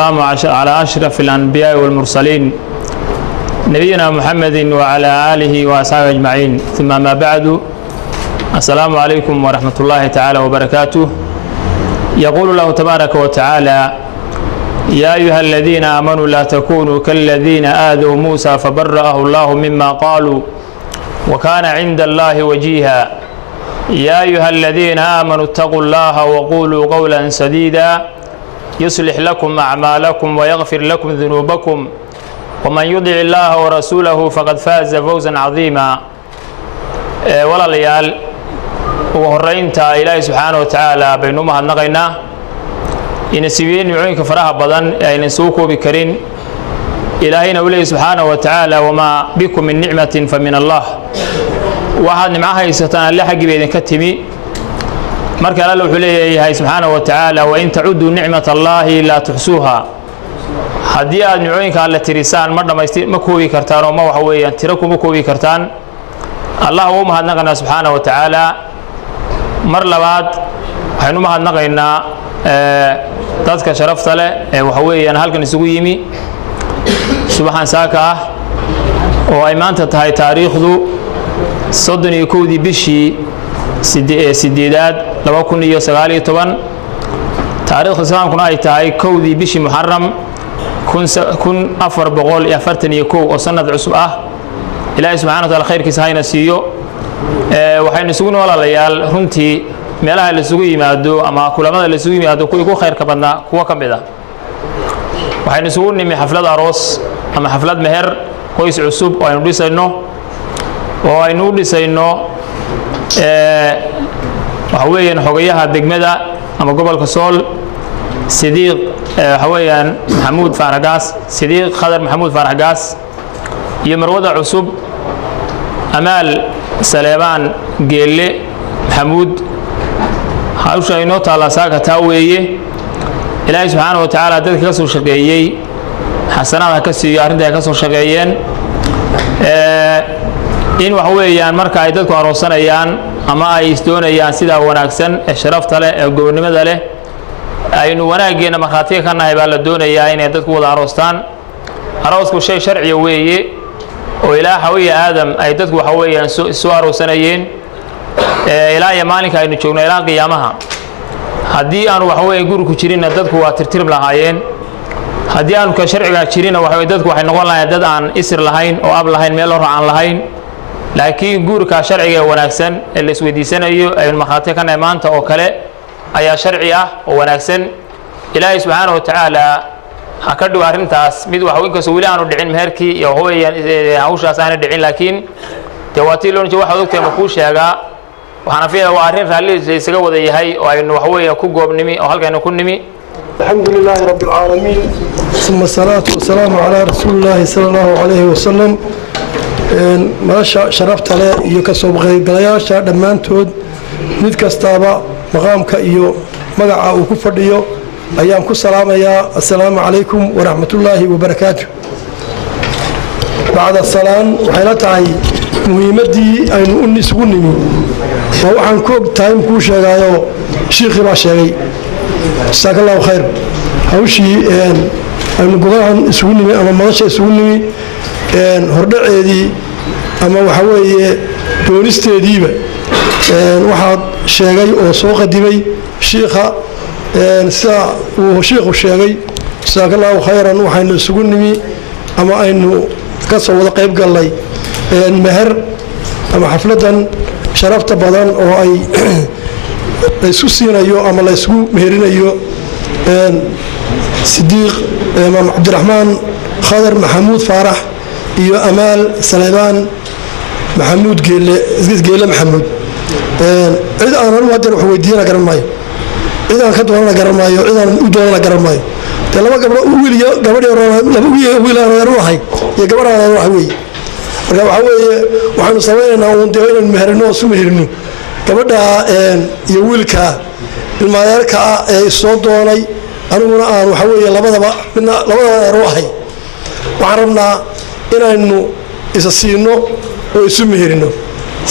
والسلام على أشرف الأنبياء والمرسلين نبينا محمد وعلى آله وأصحابه أجمعين ثم ما بعد السلام عليكم ورحمة الله تعالى وبركاته. يقول الله تبارك وتعالى يا أيها الذين آمنوا لا تكونوا كالذين آذوا موسى فبرأه الله مما قالوا وكان عند الله وجيها. يا أيها الذين آمنوا اتقوا الله وقولوا قولا سديدا يصلح لكم أعمالكم ويغفر لكم ذنوبكم ومن يطع الله ورسوله فقد فاز فوزا عظيما. ولا ليال وهرينتا إلهي سبحانه وتعالى بينما هنقينا إن سبيل يعينك فراها بدن إن سوكو بكرين إلهينا ولي سبحانه وتعالى وما بكم من نعمة فمن الله. واحد معها يستطيع اللي حق بيدن كتمي مركز الله حليه سبحانه وتعالى وإن تعدوا نعمة الله لا تحصوها. هدي نعينك على تريسان مرة ما كوي كرتان وما وحوي تركوا مكوي كرتان الله هو مهدنا سبحانه وتعالى مر لبعض حينما هدنا تذكر شرفت له وحوي أنا هلكن سويمي سبحان ساكا وإيمان تهاي تاريخ ذو صدني كودي بشي سديدات لو كن يسقالي طبعا تاريخ الإسلام كنا تهاي كودي بشي محرم كن أفر بقول يفرتني يكو وسنة عصبة إلهي سبحانه وتعالى خير كسهاينا سيو وحين نسوون ولا ليال هنتي meelaha la isugu yimaado ama kulamada la isugu yimaado kuwa ku khayrka badnaa kuwa kamid ah waxaynu isugu nimi xaflad aroos ama xaflad meher qoys cusub oo aynu dhisayno waxa weeyaan xogayaha degmada ama gobolka Sool Sidiiq waxa weeyaan Maxamuud Faaragaas Sidiiq Khadar Maxamuud Faaragaas iyo marwada cusub Amaal Saleebaan Geelle Maxamuud hawsha inoo taala saaka taaweeye ilaahay subhanahu wa ta'ala dadka ka soo shaqeeyay xasanaadka ka siiyo arinta ay ka soo shaqeeyeen in wax weeyaan marka ay dadku aroosanayaan ama ay isdoonayaan sida wanaagsan ee sharafta leh ee gobonimada leh aynu wanaageena marxaatiga ka nahay baa la doonayaa inay dadku wada aroostaan. aroosku shay sharci weeye oo ilaahay aadam ay dadku wax weeyaan soo aroosanayeen ilaa maalinka aynu joogno ilaa qiyaamaha. haddii aanu wax weey gurigu jirin dadku waa tirtir lahaayeen, haddii aanu ka sharciga jirin wax dadku waxay noqon lahaayeen dad aan isir lahayn oo ab lahayn meel hore aan lahayn. laakiin guriga sharciga wanaagsan ee la isweydiisanayo aynu marxaati ka nahay maanta oo kale ayaa sharci ah oo wanaagsan. ilaahay subhanahu wa ta'ala ha ka dhigo arintaas mid wax weyn ka soo wili aanu dhicin meherkii iyo hooyaan hawshaas aan dhicin, laakiin dawaatii loo waxa ogtay ma ku sheegaa waxana fiiraa waa arin raalli isaga wada yahay oo aynu wax weey ku goobnimi oo halkaan ku nimi. alxamdulillaahi rabbil aalamiin thumma salaatu wasalaamu ala rasuulillahi sallallahu alayhi wasallam. maasha sharafta leh iyo ka soo qaybgalayaasha dhammaantood mid kastaaba maqaamka iyo magaca uu ku fadhiyo ayaan ku salaamayaa. assalaamu calaykum waraxmatullaahi wabarakaatuh. bacda salaan waxay la tahay muhiimadii aynu isugu nimi oo waxaan ku ogtahay kuu sheegayo shiikhii baa sheegay jazakallahu khayr. hawshii aynu gogahan isugu nimi ama madasha isugu nimi hordhaceedii ama waxa weeye doonisteediiba waxaad sheegay oo soo qadimay shiikha sida uu shiikhu sheegay jazakallahu khayran. waxaynu isugu nimi ama aynu ka soo wada qayb galnay meher ama xafladan sharafta badan oo ay la isku siinayo ama la isku meherinayo Sidiiq Imaam Cabdiraxmaan Khadar Maxamuud Faarax iyo Amaal Saleebaan Maxamuud Geelle Maxamuud. cid aan anu hadda wax weydiina garan maayo, cid aan ka doonana garan maayo, cid aan u doonana garan maayo. laba gabdho wiil iyo gabadh laba wiil aan ruuxay iyo gabadh aan ruuxay weey. marka waxa weeye waxaanu sameeynaa oo inaan meherino oo sumeherino gabadha iyo wiilka ilmaayarka ee soo doonay aniguna aan waxa weeye labadaba ruuxay. waxaan rabnaa inaanu isa siino oo isu meherino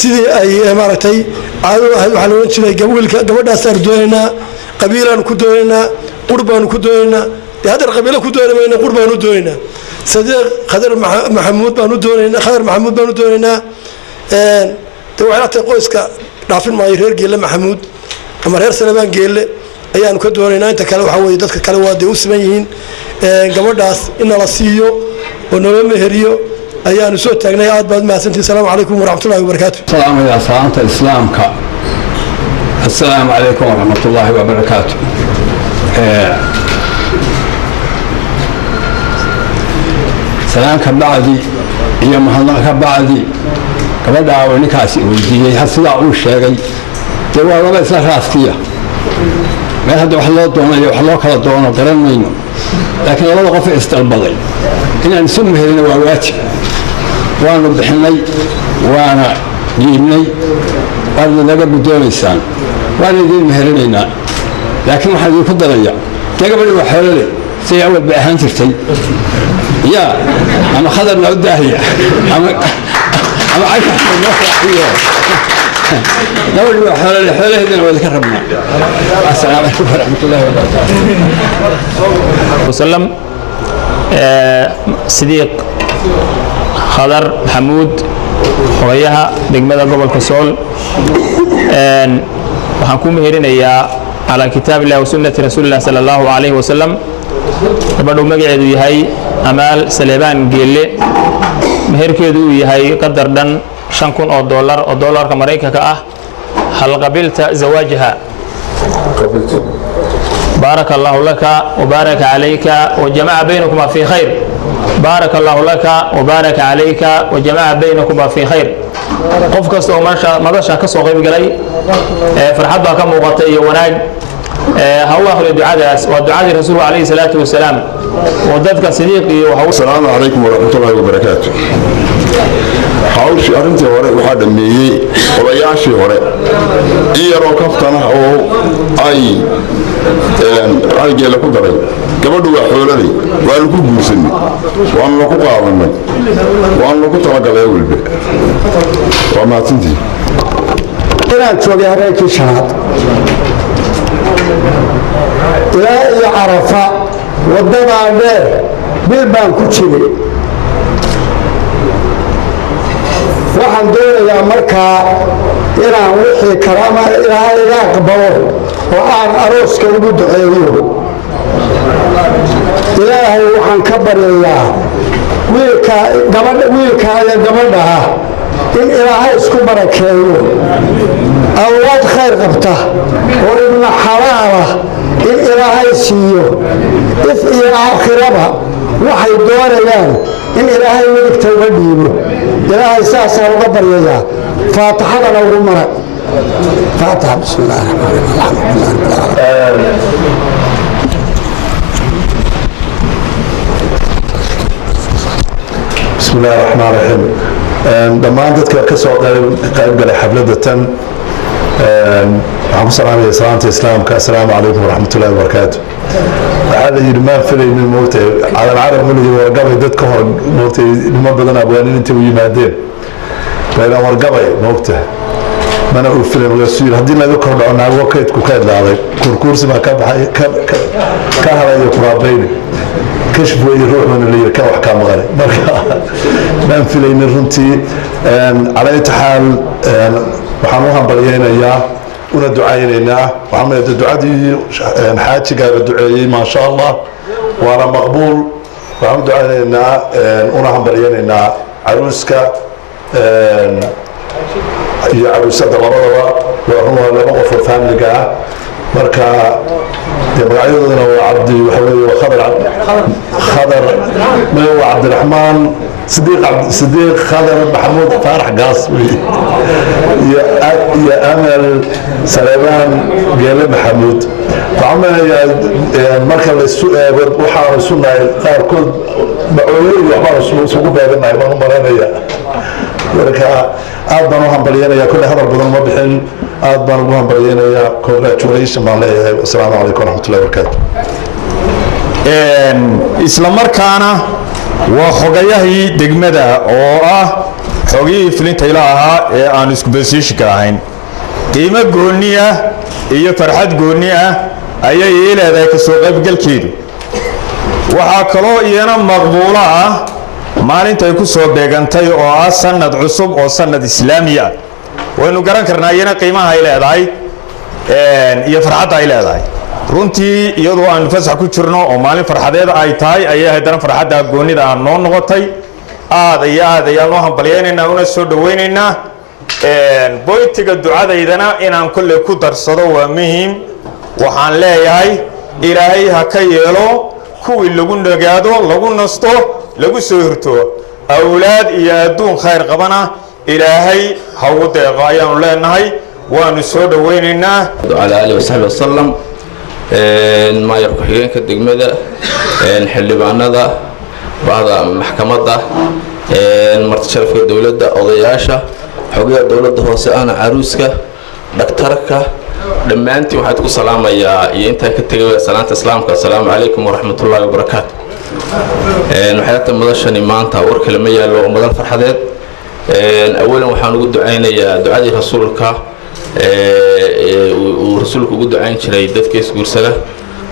sidii ay maaragtay caado ahayd. waxaa loolan jiray wiilka gabadhaas aan doonaynaa, qabiilaan ku doonaynaa, qurbaan ku doonaynaa, هذا القبيلة كدونا ما نقول ما ندونا صديق خضر محمود ما ندونا خضر محمود ما ندونا توعيات قوسك رافين ما يرير جيل محمود أما رير سلمان جيل أيان كدونا أنت كلو حوي دتك كلو وادي وسمين قبرداس إن الله سيو ونلوم هريو أيان سوت تجنيات بعد ما سنتي السلام عليكم ورحمة الله وبركاته. السلام عليكم سلامة الإسلام السلام عليكم ورحمة الله وبركاته. سلام كبعدي هي مهنا كبعدي كبدا ونكاسي ودي حسدا وشيغي دوا لما سراستيا ما هذا وحلو دونا وحلو كلا دونا قرنينو لكن لو قف استقبلي إن نسمه لنا وواتي وانا بحني وانا جيبني وانا نقب بدون إنسان وانا دين مهرنينا لكن واحد يفضل لي تقبل وحلولي سيعود بأهان ترتي يا أما خضر نعود داهية أما عايش نقول وحلولي حلولي هذا ولا كرمنا. السلام عليكم ورحمة الله وبركاته. وسلم صديق خضر محمود xogayaha degmada gobolka Sool waxaan ku meherinayaa ala kitaabillahi wa sunnati rasuulillah sallallahu alayhi wa sallam gabadhu magaceedu yahay Amaal Saleebaan Geelle meherkeedu yahay qadar dhan $5,000 oo dollarka Mareykanka ah hal qabilta zawaajaha بارك الله لك وبارك عليك وجمع بينكما في خير بارك الله لك وبارك عليك وجمع بينكما في خير قف كستو مدشا كسو قيب غلي فرحت با كموقتay wanaag هو اخر دعاء ودعاء الرسول عليه الصلاه والسلام وددك صديقي السلام عليكم ورحمه الله وبركاته hawshii arintii hore waxa dhameeyay odayaashii hore iyaroo kaftana oo ay geela ku daray gabadhu waa xooladay waa lagu guursanay waan lagu qaadanay waan lagu talagalay walba waa maatintii inaan joogay habeenkii shanaad ilaa iyo Carafa wadada dheer bil baan ku jiray waxaan doonayaa markaa inaan wixii karaama ilaahay iga aqbalo oo aan arooska ugu duceeyo ilaahay waxaan ka baryayaa wiilka iyo gabadha in ilaahay isku barakeeyo awlaad khayr qabta oo ibn xalaala in ilaahay siiyo if iyo aakhiraba waxay doonayaan in ilaahay midigta uga dhiibo ilaahay saasaan uga baryayaa faatixadana ugu mara faatixa bismi illaahi raxmaani raxiim بسم الله الرحمن الرحيم دمان dadka ka soo qayb galay xafladatan waxaan salaamay salaanta islaamka assalaamu alaykum wa rahmatullahi wa barakatuh hada yirma filayna moogtay ala arab waliga wargabay dadka hor moogtay nima badan abwaanin inta u yimaadeen bayna wargabay moogtay mana u filan rasuul hadii laga kordho naago kayd ku kaydlaaday kurkursi ma ka baxay ka halayo quraabayni كشف ويروح من اللي يركب وحكام غيره ما في لين الرنتي على أي حال وحنوها برينا إياه وندعينا إياه وعمل الدعاء دي حاجة قال الدعاء ما شاء الله وأنا مقبول وعمل دعينا ونهم برينا عروسك يا عروسة الله وهو لما غفر فهم لقاه مركا magacyaduna waa cabdi waxa weeye khadar ma waa cabdiraxmaan sidiiq khadar maxamuud faarax gaas iyo amal saleebaan geele maxamuud waxaan marka la isu eego waxaan sunahay qaarkood macooyin waxbaan isugu beeganahay baan u malaynayaa marka aad baan u hambalyeynaya kulli hadal badan ma bixin aad baan ugu hambalyeynaya congratulation baan leeyahay assalaamu calaykum waraxmatullahi wabarakaatu isla markaana waa xogayahii degmada oo ah xogihii filintayla ahaa ee aan isku basiishka ahayn qiimo gooni ah iyo farxad gooni ah ayay leedahay ka soo qaybgalkeedu waxaa kaloo iyana maqbuulo ah maalinta ay ku soo beegantay oo ah sanad cusub oo sanad islaami ah waynu garan karnaa iyana qiimaha ay leedahay iyo farxadda ay leedahay runtii iyadoo aan fasax ku jirno oo maalin farxadeed ay tahay ayay haddana farxadda goonida aan noo noqotay aad iyo aad ayaan u hambalyaynaynaa una soo dhawaynaynaa boyntiga ducadaydana inaan kolle ku darsado waa muhiim waxaan leeyahay ilaahay ha ka yeelo kuwii lagu nagaado lagu nasto lagu soo hirto awlaad iyo adduun khayr qabana ilaahay ha ugu deeqo ayaanu leenahay waanu soo dhawaynaynaa على آله وصحبه وسلم ما يركو حقين كدقمدة حلبانada بعض محكمة مرتشرف الدولة أضياشة حقيقة الدولة هوسي أنا عروسك دكتورك لما أنت وحدك سلام يا أنت كتجوا سلامة إسلامك السلام عليكم ورحمة الله وبركاته وحياة مدشني ما أنت ورك لما يلو مدن فرحات أولا وحنقول دعينا يا دعاء رسولك ورسولك قد عين شري دتك يسقرسله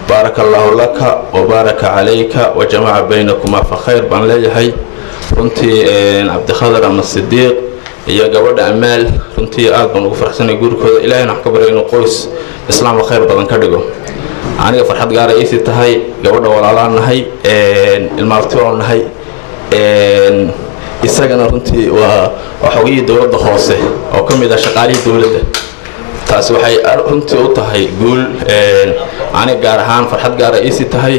بارك الله لك وبارك عليك وجمع بينكما فخير بان ليهي runtii cabdikhadir Sidiiq iyo gabadha Amaal runtii aad baan ugu faraxsanay guurkooda ilaahayna wax ka baray inuu qoys islaam khayr badan ka dhigo aniga farxad gaar ah ay tahay gabadha walaalaanahay ilmaartii oo nahay isagana runtii waa xogii dawladda hoose oo kamid ah shaqaalihii dawladda taas waxay runtii u tahay guul aniga gaar ahaan farxad gaar ah ay tahay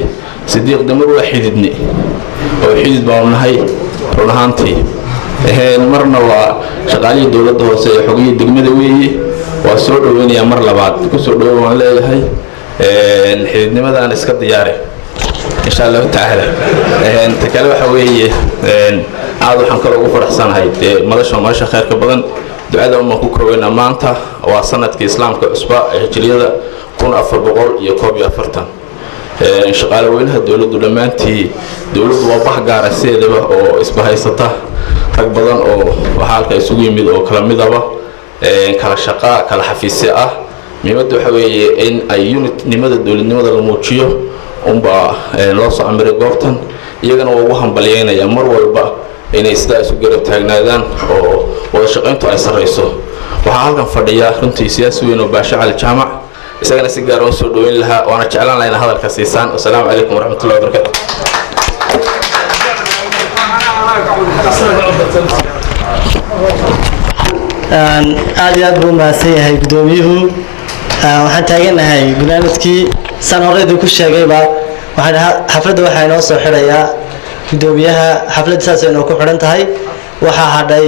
Sidiiq damar waa xididni oo xidid baan nahay runaantii marna waa shaqaalihii dawladda hoose ee xogii degmada weeye waa soo dhaweynaya mar labaad ku soo dhaw waan leeyahay xididnimadan iska diyaare insha Allah taala takala waxa weeye aad waxaan kala ugu faraxsanahay madasha khayrka badan ducada uma ku koobana maanta waa sanadkii islaamka cusba ee hijriyada 1440 shaqaale weynaha dawladdu dhamaantii dawladdu waa bax gaar ah sideedaba oo isbahaysata rag badan oo waxa halka isugu yimid oo kala midaba kala shaqa kala xafiisyo ah muhiimadu waxa weeye in ay unit nimada dawladnimada la muujiyo umba loo soo amray goobtan iyagana waa ugu hambalyeynaya mar walba inay sidaas u garab taagnaadaan oo wada shaqayntu ay sareyso waxa halkan fadhiya runtii siyaasi weyn oo Baasha Cali Jaamac isagana si gaar ah soo dhaweyn lahaa waana jeclaan lahayn hadalka siisaan assalaamu calaykum waraxmatullaahi wabarakaatuh aad iyo aad buu mahadsan yahay gudoomiyuhu waxaan taaganahay gunaanadkii san horeydu ku sheegayba xafladda waxaa inoo soo xidhayaa gudoomiyaha xafladda saas ay inoo ku xidhan tahay waxaa hadhay